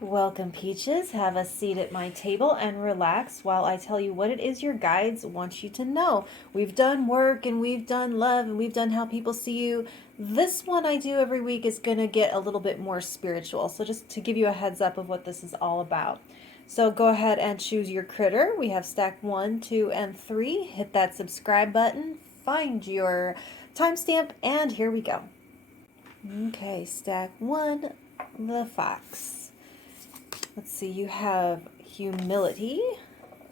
Welcome, Peaches. Have a seat at my table and relax while I tell you what it is your guides want you to know. We've done work and we've done love and we've done how people see you. This one I do every week is going to get a little bit more spiritual. So, just to give you a heads up of what this is all about. So, go ahead and choose your critter. We have stack 1, 2, and 3. Hit that subscribe button, find your timestamp, and here we go. Okay, stack 1, the fox. Let's see, you have humility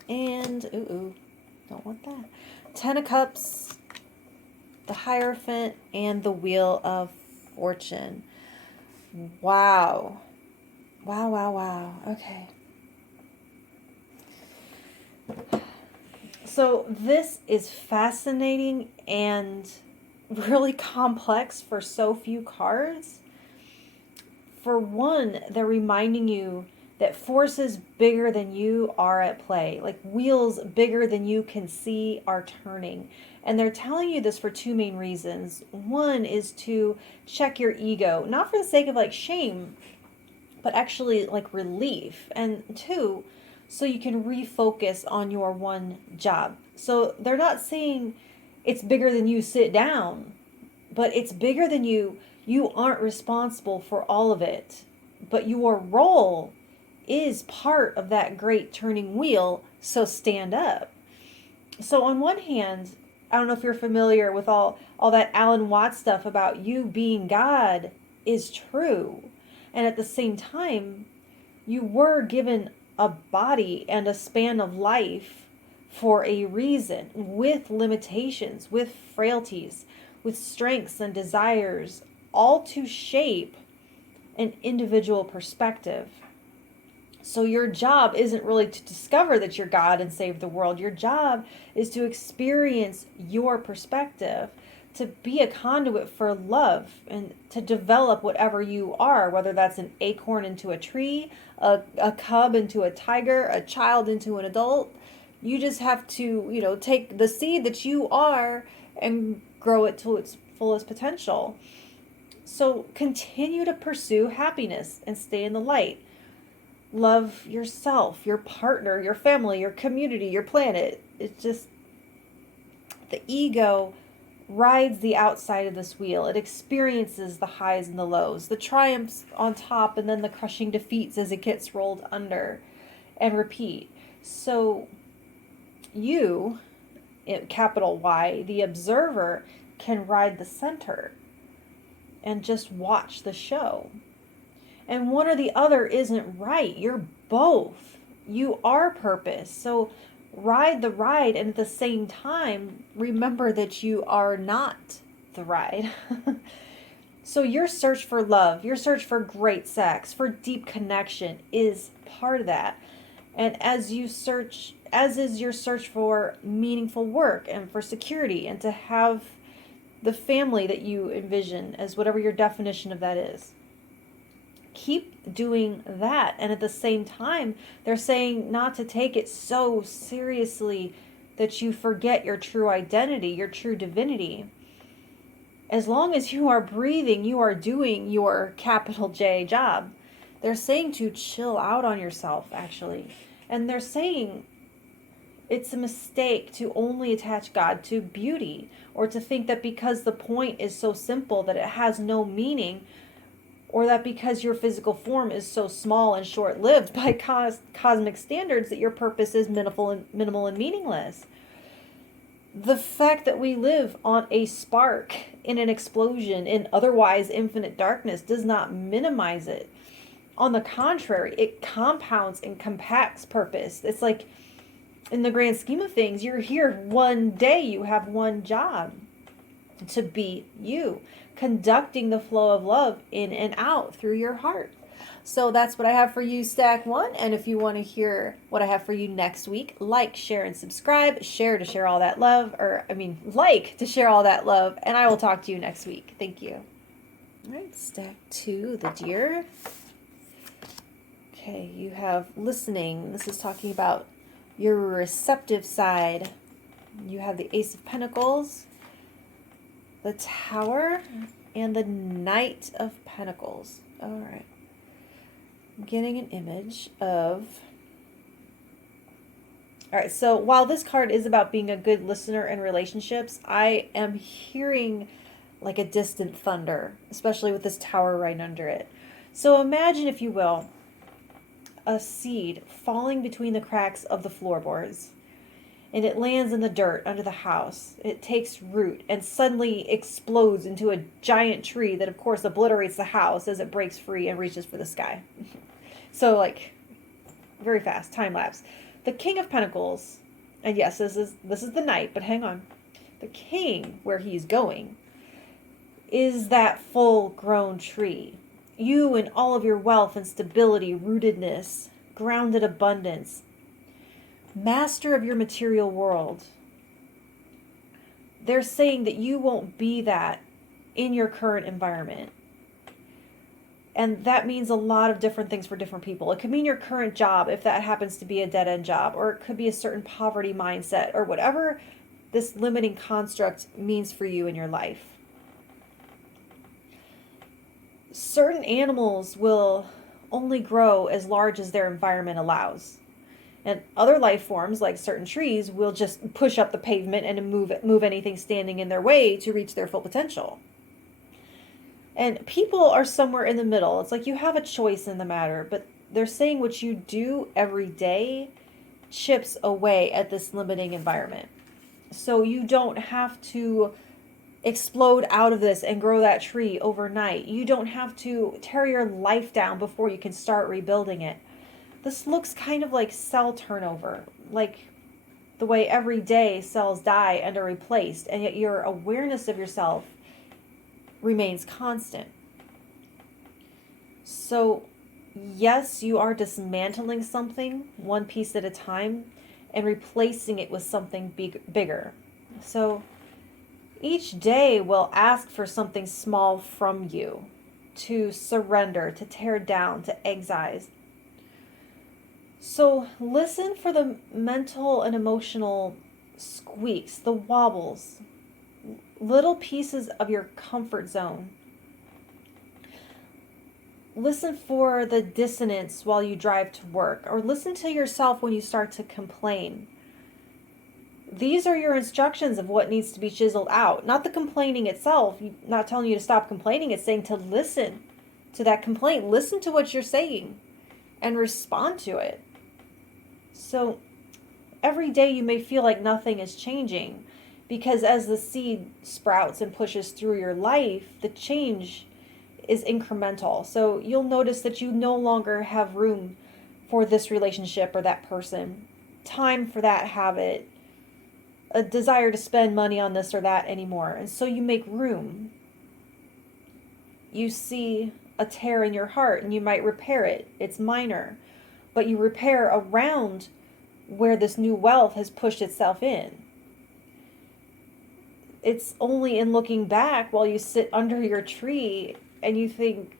and, don't want that. 10 of Cups, the Hierophant, and the Wheel of Fortune. Wow. Wow, wow, wow. Okay. So this is fascinating and really complex for so few cards. For one, they're reminding you that forces bigger than you are at play, like wheels bigger than you can see are turning. And they're telling you this for two main reasons. One is to check your ego, not for the sake of like shame, but actually like relief. And two, so you can refocus on your one job. So they're not saying it's bigger than you, sit down, but it's bigger than you. You aren't responsible for all of it, but your role is part of that great turning wheel, so stand up. So on one hand, I don't know if you're familiar with all that Alan Watts stuff about you being God is true. And at the same time, you were given a body and a span of life for a reason, with limitations, with frailties, with strengths and desires, all to shape an individual perspective. So your job isn't really to discover that you're God and save the world. Your job is to experience your perspective, to be a conduit for love, and to develop whatever you are, whether that's an acorn into a tree, a cub into a tiger, a child into an adult. You just have to, take the seed that you are and grow it to its fullest potential. So continue to pursue happiness and stay in the light. Love yourself, your partner, your family, your community, your planet. It's just the ego rides the outside of this wheel. It experiences the highs and the lows, the triumphs on top, and then the crushing defeats as it gets rolled under, and repeat. So you, capital Y, the observer, can ride the center and just watch the show. And one or the other isn't right. You're both. You are purpose. So ride the ride, and at the same time, remember that you are not the ride. So your search for love, your search for great sex, for deep connection is part of that. And as you search, as is your search for meaningful work and for security and to have the family that you envision as whatever your definition of that is. Keep doing that. And at the same time, they're saying not to take it so seriously that you forget your true identity, your true divinity. As long as you are breathing, you are doing your capital J job. They're saying to chill out on yourself, actually. And they're saying it's a mistake to only attach God to beauty, or to think that because the point is so simple that it has no meaning, or that because your physical form is so small and short-lived by cosmic standards that your purpose is minimal and meaningless. The fact that we live on a spark in an explosion in otherwise infinite darkness does not minimize it. On the contrary, it compounds and compacts purpose. It's like, in the grand scheme of things, you're here one day, you have one job, to be you, conducting the flow of love in and out through your heart. So that's what I have for you, stack 1. And if you want to hear what I have for you next week, like, share, and subscribe. Share to share all that love, like to share all that love. And I will talk to you next week. Thank you. All right, stack 2, the deer. Okay, you have listening. This is talking about your receptive side. You have the Ace of Pentacles, the Tower, and the Knight of Pentacles. All right. I'm getting an image of... All right, so while this card is about being a good listener in relationships, I am hearing like a distant thunder, especially with this tower right under it. So imagine, if you will, a seed falling between the cracks of the floorboards, and it lands in the dirt under the house. It takes root and suddenly explodes into a giant tree that, of course, obliterates the house as it breaks free and reaches for the sky. So, like, very fast, time lapse. The King of Pentacles, and yes, this is the Knight, but hang on. The King, where he's going, is that full-grown tree. You and all of your wealth and stability, rootedness, grounded abundance, master of your material world. They're saying that you won't be that in your current environment. And that means a lot of different things for different people. It could mean your current job, if that happens to be a dead-end job, or it could be a certain poverty mindset, or whatever this limiting construct means for you in your life. Certain animals will only grow as large as their environment allows. And other life forms, like certain trees, will just push up the pavement and move anything standing in their way to reach their full potential. And people are somewhere in the middle. It's like you have a choice in the matter, but they're saying what you do every day chips away at this limiting environment. So you don't have to explode out of this and grow that tree overnight. You don't have to tear your life down before you can start rebuilding it. This looks kind of like cell turnover, like the way every day cells die and are replaced, and yet your awareness of yourself remains constant. So, yes, you are dismantling something one piece at a time and replacing it with something bigger. So, each day will ask for something small from you to surrender, to tear down, to exile. So listen for the mental and emotional squeaks, the wobbles, little pieces of your comfort zone. Listen for the dissonance while you drive to work, or listen to yourself when you start to complain. These are your instructions of what needs to be chiseled out, not the complaining itself. Not telling you to stop complaining, it's saying to listen to that complaint. Listen to what you're saying and respond to it. So every day you may feel like nothing is changing, because as the seed sprouts and pushes through your life, the change is incremental. So you'll notice that you no longer have room for this relationship or that person, time for that habit, a desire to spend money on this or that anymore. And so you make room. You see a tear in your heart and you might repair it. It's minor, but you repair around where this new wealth has pushed itself in. It's only in looking back while you sit under your tree and you think,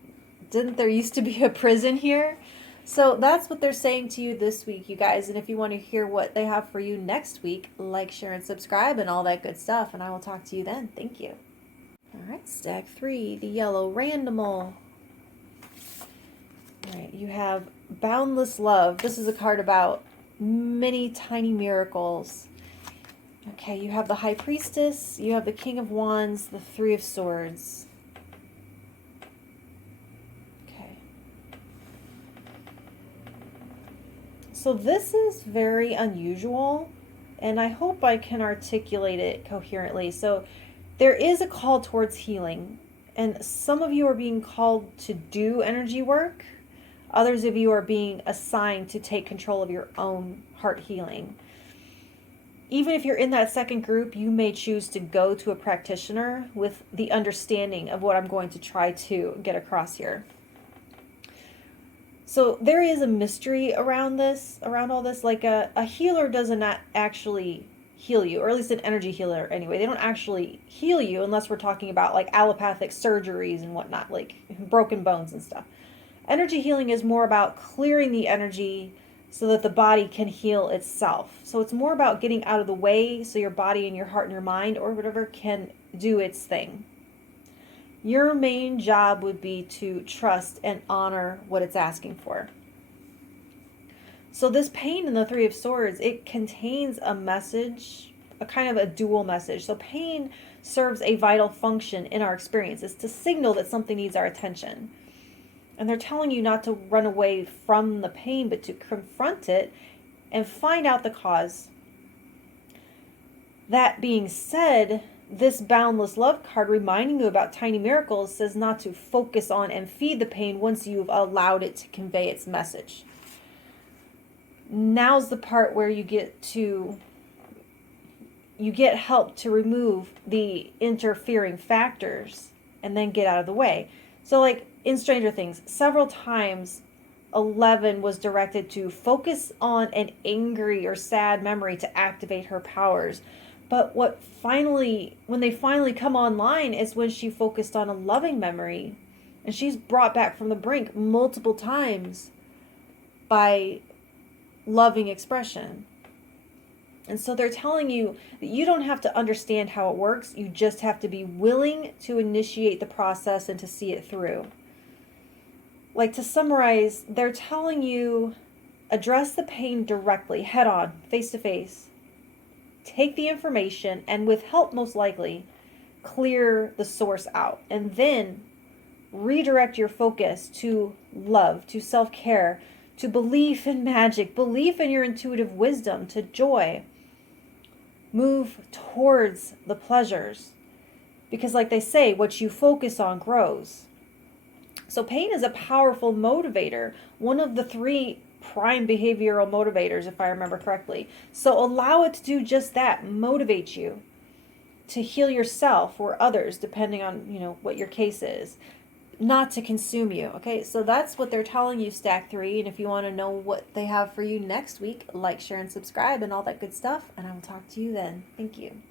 didn't there used to be a prison here? So that's what they're saying to you this week, you guys. And if you want to hear what they have for you next week, like, share, and subscribe and all that good stuff. And I will talk to you then. Thank you. All right, stack 3, the yellow randomal. All right, you have Boundless Love. This is a card about many tiny miracles. Okay, you have the High Priestess, you have the King of Wands, the Three of Swords. Okay. So this is very unusual, and I hope I can articulate it coherently. So there is a call towards healing, and some of you are being called to do energy work. Others of you are being assigned to take control of your own heart healing. Even if you're in that second group, you may choose to go to a practitioner with the understanding of what I'm going to try to get across here. So there is a mystery around this, around all this. Like a healer does not actually heal you, or at least an energy healer anyway. They don't actually heal you unless we're talking about like allopathic surgeries and whatnot, like broken bones and stuff. Energy healing is more about clearing the energy so that the body can heal itself. So it's more about getting out of the way so your body and your heart and your mind or whatever can do its thing. Your main job would be to trust and honor what it's asking for. So this pain in the Three of Swords, it contains a message, a kind of a dual message. So pain serves a vital function in our experience. It's to signal that something needs our attention. And they're telling you not to run away from the pain, but to confront it and find out the cause. That being said, this boundless love card reminding you about tiny miracles says not to focus on and feed the pain once you've allowed it to convey its message. Now's the part where you get help to remove the interfering factors and then get out of the way. So like in Stranger Things, several times 11 was directed to focus on an angry or sad memory to activate her powers. But when they finally come online is when she focused on a loving memory. And she's brought back from the brink multiple times by loving expression. And so they're telling you that you don't have to understand how it works. You just have to be willing to initiate the process and to see it through. Like, to summarize, they're telling you address the pain directly, head on, face to face. Take the information and, with help most likely, clear the source out. And then redirect your focus to love, to self-care, to belief in magic, belief in your intuitive wisdom, to joy. Move towards the pleasures. Because like they say, what you focus on grows. So pain is a powerful motivator, one of the 3 prime behavioral motivators, if I remember correctly. So allow it to do just that, motivate you to heal yourself or others, depending on, what your case is, not to consume you. Okay, so that's what they're telling you, Stack 3. And if you want to know what they have for you next week, like, share, and subscribe and all that good stuff. And I will talk to you then. Thank you.